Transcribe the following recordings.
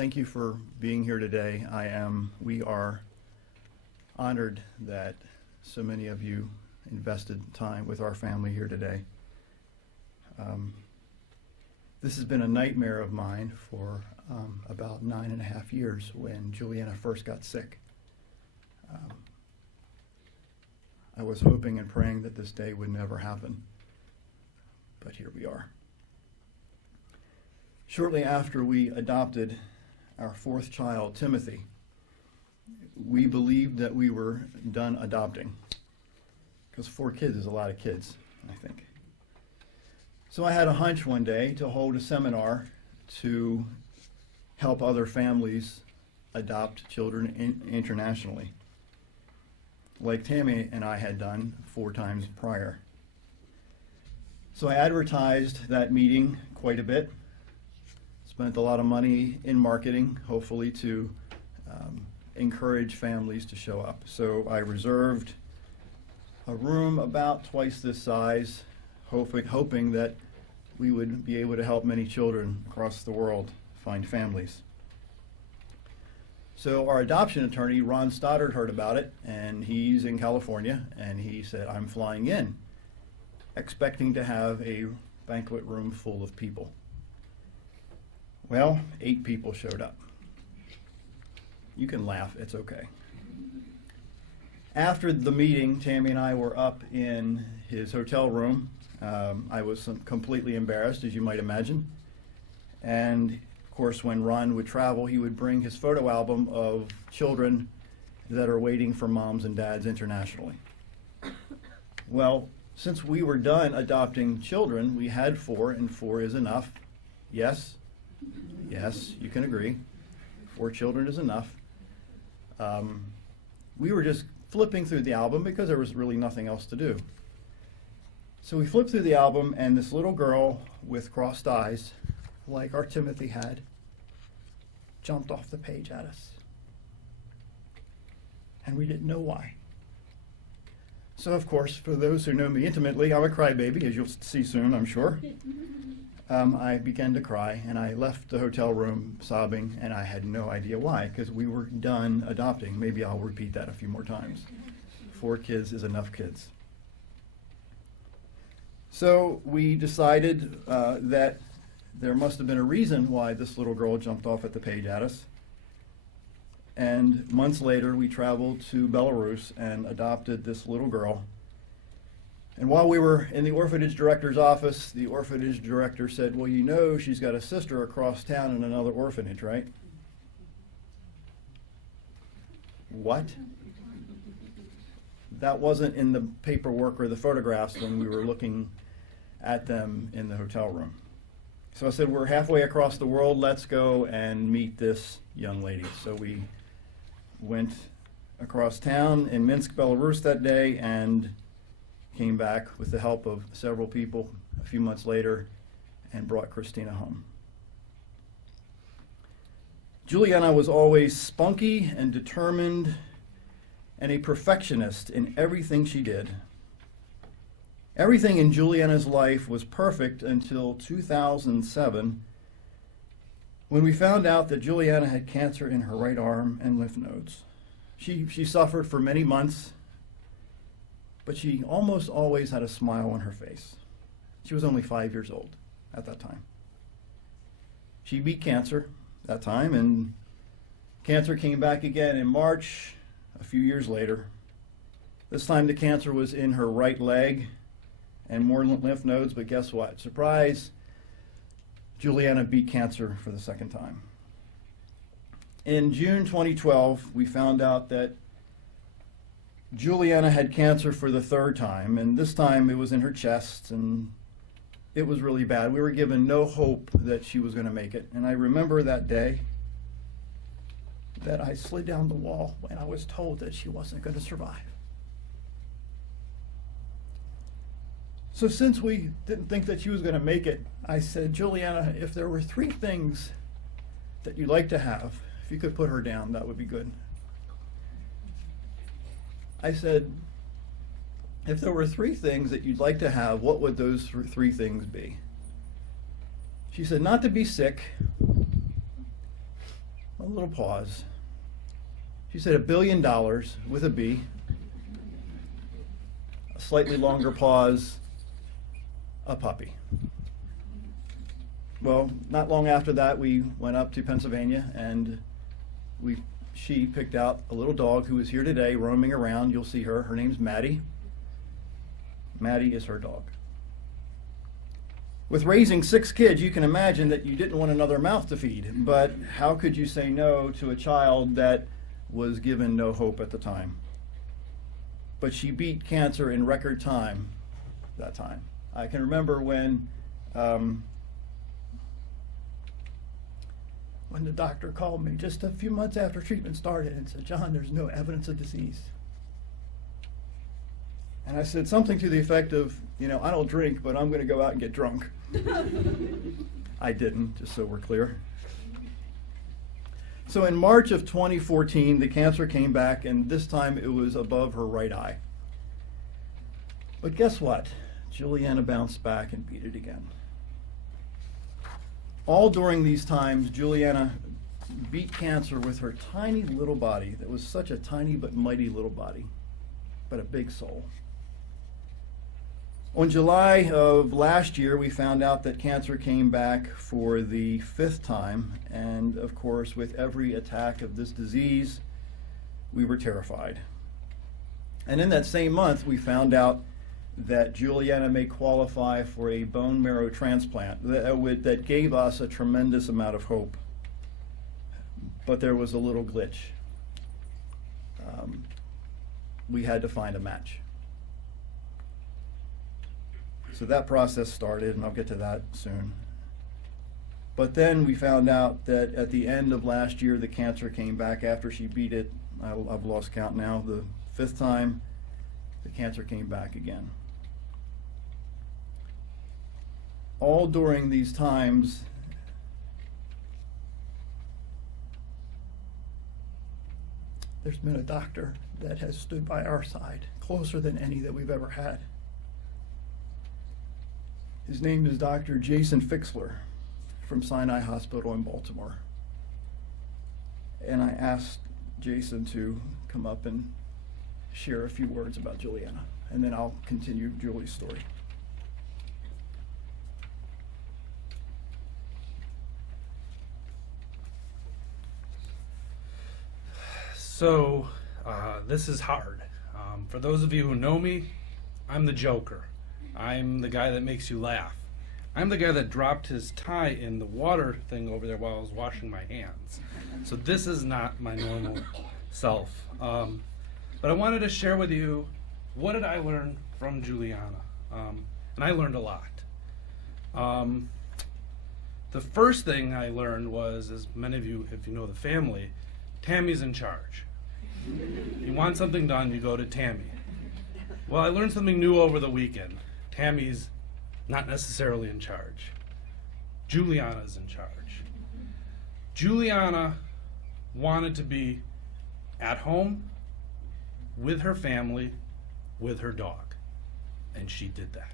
Thank you for being here today. We are honored that so many of you invested time with our family here today. This has been a nightmare of mine for about 9.5 years when Juliana first got sick. I was hoping and praying that this day would never happen, but here we are. Shortly after we adopted our fourth child, Timothy, we believed that we were done adopting, because 4 kids is a lot of kids, I think. So I had a hunch one day to hold a seminar to help other families adopt children internationally, like Tammy and I had done 4 times prior. So I advertised that meeting quite a bit, spent a lot of money in marketing, hopefully to encourage families to show up. So I reserved a room about twice this size, hoping that we would be able to help many children across the world find families. So our adoption attorney, Ron Stoddard, heard about it, and he's in California, and he said, I'm flying in, expecting to have a banquet room full of people. Well, 8 people showed up. You can laugh, it's okay. After the meeting, Tammy and I were up in his hotel room. I was completely embarrassed, as you might imagine. And of course, when Ron would travel, he would bring his photo album of children that are waiting for moms and dads internationally. Well, since we were done adopting children, we had 4, and 4 is enough. Yes, you can agree. 4 children is enough. We were just flipping through the album because there was really nothing else to do. So we flipped through the album, and this little girl with crossed eyes, like our Timothy had, jumped off the page at us. And we didn't know why. So of course, for those who know me intimately, I'm a crybaby, as you'll see soon, I'm sure. I began to cry, and I left the hotel room sobbing, and I had no idea why, because we were done adopting. Maybe I'll repeat that a few more times. 4 kids is enough kids. So we decided that there must have been a reason why this little girl jumped off at the page at us. And months later, we traveled to Belarus and adopted this little girl. And while we were in the orphanage director's office, the orphanage director said, well, you know she's got a sister across town in another orphanage, right? What? That wasn't in the paperwork or the photographs when we were looking at them in the hotel room. So I said, we're halfway across the world, let's go and meet this young lady. So we went across town in Minsk, Belarus that day, and came back with the help of several people a few months later and brought Christina home. Juliana was always spunky and determined and a perfectionist in everything she did. Everything in Juliana's life was perfect until 2007, when we found out that Juliana had cancer in her right arm and lymph nodes. She suffered for many months, but she almost always had a smile on her face. She was only 5 years old at that time. She beat cancer that time, and cancer came back again in March, a few years later. This time the cancer was in her right leg and more lymph nodes, but guess what? Surprise, Juliana beat cancer for the 2nd time. In June 2012, we found out that Juliana had cancer for the 3rd time, and this time it was in her chest, and it was really bad. We were given no hope that she was going to make it. And I remember that day that I slid down the wall when I was told that she wasn't going to survive. So since we didn't think that she was going to make it, I said, Juliana, if there were 3 things that you'd like to have, if you could put her down, that would be good. I said, if there were 3 things that you'd like to have, what would those 3 things be? She said, not to be sick. a little pause. She said $1 billion with a B. A slightly longer pause, a puppy. Well, not long after that, we went up to Pennsylvania, and she picked out a little dog who is here today, roaming around. You'll see her. Her name's Maddie. Maddie is her dog. With raising 6 kids, you can imagine that you didn't want another mouth to feed, but how could you say no to a child that was given no hope at the time? But she beat cancer in record time that time. I can remember when the doctor called me just a few months after treatment started and said, "John, there's no evidence of disease." And I said something to the effect of, I don't drink, but I'm going to go out and get drunk. I didn't, just so we're clear. So in March of 2014, the cancer came back, and this time it was above her right eye. But guess what? Juliana bounced back and beat it again. All during these times, Juliana beat cancer with her tiny little body that was such a tiny but mighty little body, but a big soul. On July of last year, we found out that cancer came back for the 5th time, and of course, with every attack of this disease, we were terrified. And in that same month, we found out that Juliana may qualify for a bone marrow transplant that gave us a tremendous amount of hope. But there was a little glitch. We had to find a match. So that process started, and I'll get to that soon. But then we found out that at the end of last year, the cancer came back after she beat it. I've lost count now. The 5th time, the cancer came back again. All during these times, there's been a doctor that has stood by our side, closer than any that we've ever had. His name is Dr. Jason Fixler from Sinai Hospital in Baltimore. And I asked Jason to come up and share a few words about Juliana, and then I'll continue Julie's story. So, this is hard. For those of you who know me, I'm the joker. I'm the guy that makes you laugh. I'm the guy that dropped his tie in the water thing over there while I was washing my hands. So this is not my normal self. But I wanted to share with you, what did I learn from Juliana? And I learned a lot. The first thing I learned was, as many of you, if you know the family, Tammy's in charge. You want something done, you go to Tammy. Well, I learned something new over the weekend. Tammy's not necessarily in charge. Juliana's in charge. Juliana wanted to be at home with her family, with her dog, and she did that.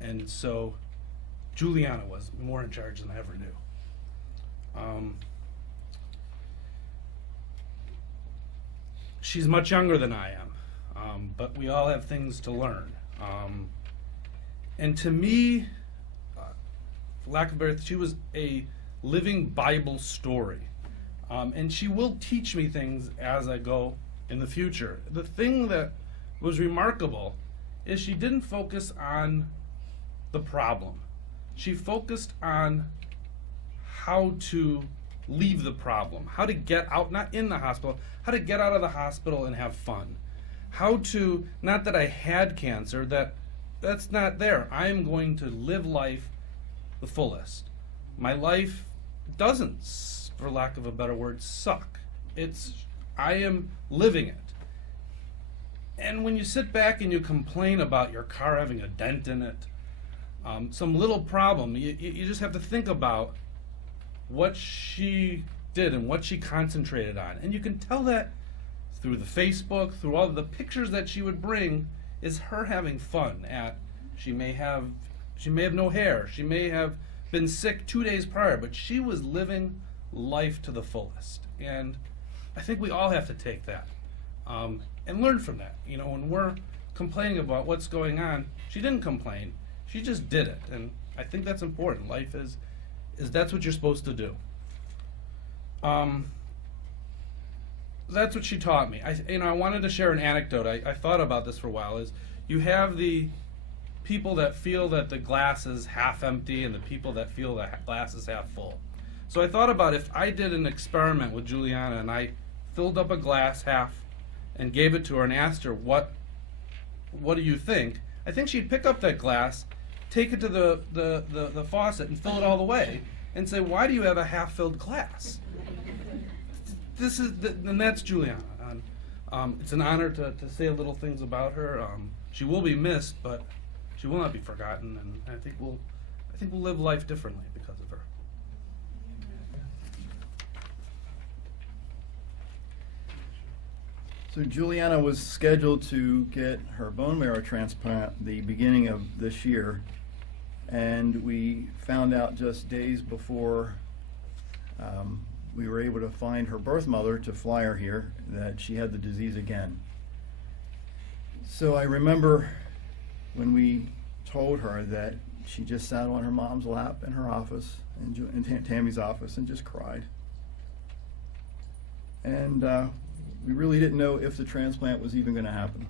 And so Juliana was more in charge than I ever knew. She's much younger than I am, but we all have things to learn. And to me, for lack of a better, she was a living Bible story. And she will teach me things as I go in the future. The thing that was remarkable is she didn't focus on the problem. She focused on how to leave the problem, how to get out, not in the hospital, how to get out of the hospital and have fun. How to, not that I had cancer, that's not there. I am going to live life the fullest. My life doesn't, for lack of a better word, suck. I am living it. And when you sit back and you complain about your car having a dent in it, some little problem, you just have to think about what she did and what she concentrated on. And you can tell that through the Facebook, through all the pictures that she would bring, is her having fun. She may have no hair, she may have been sick 2 days prior, but she was living life to the fullest. And I think we all have to take that and learn from that. You know, when we're complaining about what's going on, she didn't complain. She just did it. And I think that's important. Life is that's what you're supposed to do. That's what she taught me. I wanted to share an anecdote. I thought about this for a while. Is you have the people that feel that the glass is half empty and the people that feel the glass is half full. So I thought about if I did an experiment with Juliana and I filled up a glass half and gave it to her and asked her, what do you think? I think she'd pick up that glass, take it to the faucet and fill it all the way and say, why do you have a half-filled glass? And that's Juliana. It's an honor to say little things about her. She will be missed, but she will not be forgotten, and I think we'll live life differently because of her. So Juliana was scheduled to get her bone marrow transplant the beginning of this year, and we found out just days before we were able to find her birth mother to fly her here that she had the disease again. So I remember when we told her that she just sat on her mom's lap in her office, in Tammy's office, and just cried. And we really didn't know if the transplant was even going to happen.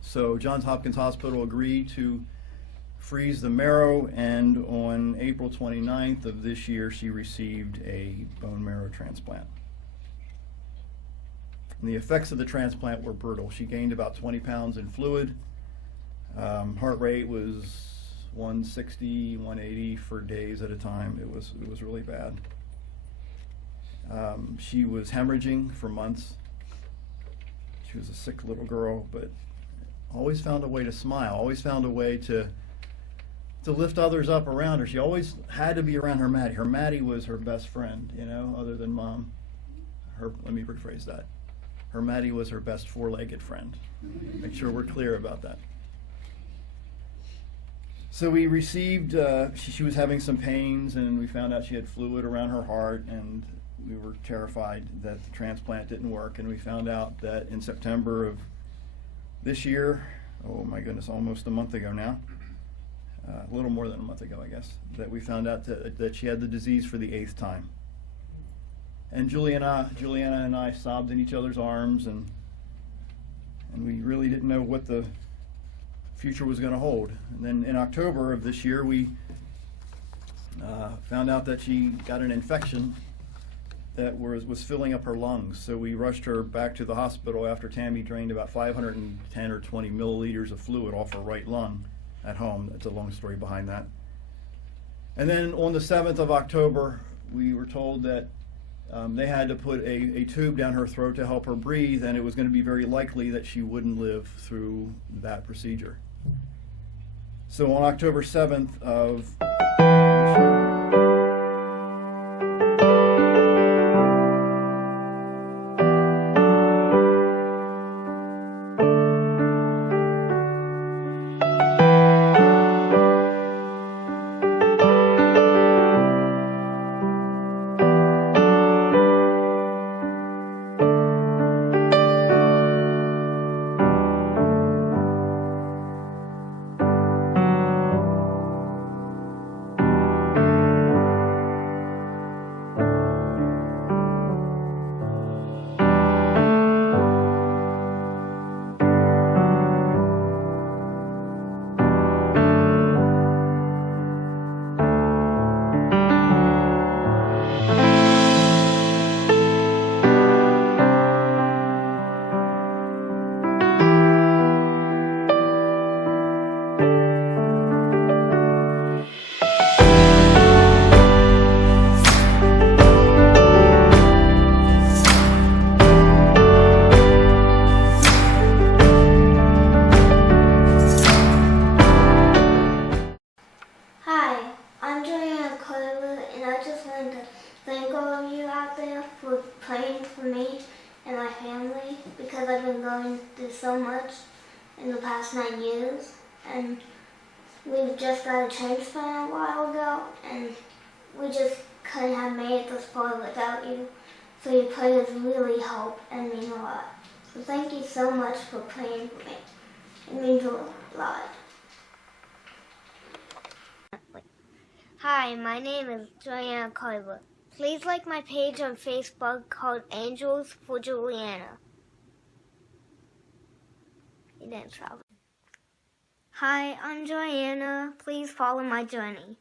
So Johns Hopkins Hospital agreed to freeze the marrow, and on April 29th of this year, she received a bone marrow transplant. And the effects of the transplant were brutal. She gained about 20 pounds in fluid. Heart rate was 160, 180 for days at a time. It was really bad. She was hemorrhaging for months. She was a sick little girl, but always found a way to smile, always found a way to lift others up around her. She always had to be around her Maddie. Her Maddie was her best friend, you know, other than Mom. Let me rephrase that. Her Maddie was her best four-legged friend. Make sure we're clear about that. So we received, she was having some pains, and we found out she had fluid around her heart, and we were terrified that the transplant didn't work. And we found out that in September of this year, oh my goodness, almost a month ago now, a little more than a month ago, I guess, that we found out that she had the disease for the 8th time. And Juliana and I sobbed in each other's arms, and we really didn't know what the future was going to hold. And then in October of this year, we found out that she got an infection that was filling up her lungs. So we rushed her back to the hospital after Tammy drained about 510 or 20 milliliters of fluid off her right lung at home. That's a long story behind that. And then on the 7th of October, we were told that they had to put a tube down her throat to help her breathe, and it was going to be very likely that she wouldn't live through that procedure. So on October 7th of Hi, I'm Juliana Carver, and I just wanted to thank all of you out there for praying for me and my family, because I've been going through so much in the past 9 years. And we've just got a transplant a while ago, and we just couldn't have made it this far without you. So your prayers really help and mean a lot. So thank you so much for praying for me. It means a lot. Hi, my name is Juliana Carver. Please like my page on Facebook called Angels for Juliana. You didn't travel. Hi, I'm Juliana. Please follow my journey.